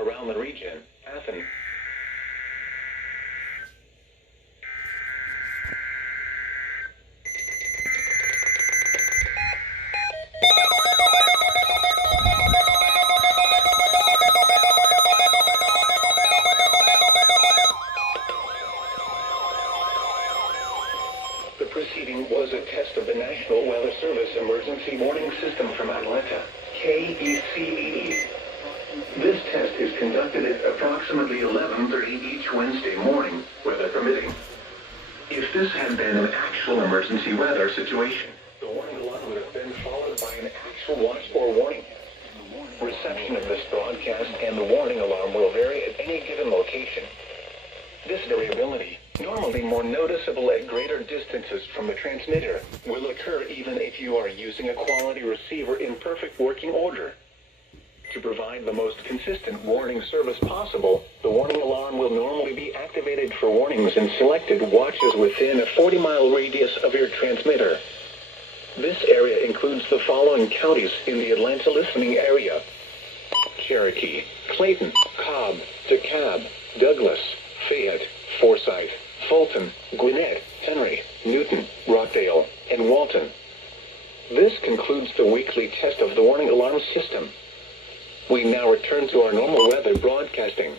or around the region. Athens. The proceeding was a test of the National Weather Service Emergency Warning System from Atlanta, KECE. This test is conducted at approximately 11:30 each Wednesday morning, weather permitting. If this had been an actual emergency weather situation, the warning alarm would have been followed by an actual watch or warning. Reception of this broadcast and the warning alarm will vary at any given location. This variability, normally more noticeable at greater distances from the transmitter, will occur even if you are using a quality receiver in perfect working order. To provide the most consistent warning service possible, the warning alarm will normally be activated for warnings in selected watches within a 40-mile radius of your transmitter. This area includes the following counties in the Atlanta listening area: Cherokee, Clayton, Cobb, DeKalb, Douglas, Fayette, Forsyth, Fulton, Gwinnett, Henry, Newton, Rockdale, and Walton. This concludes the weekly test of the warning alarm system. We now return to our normal weather broadcasting.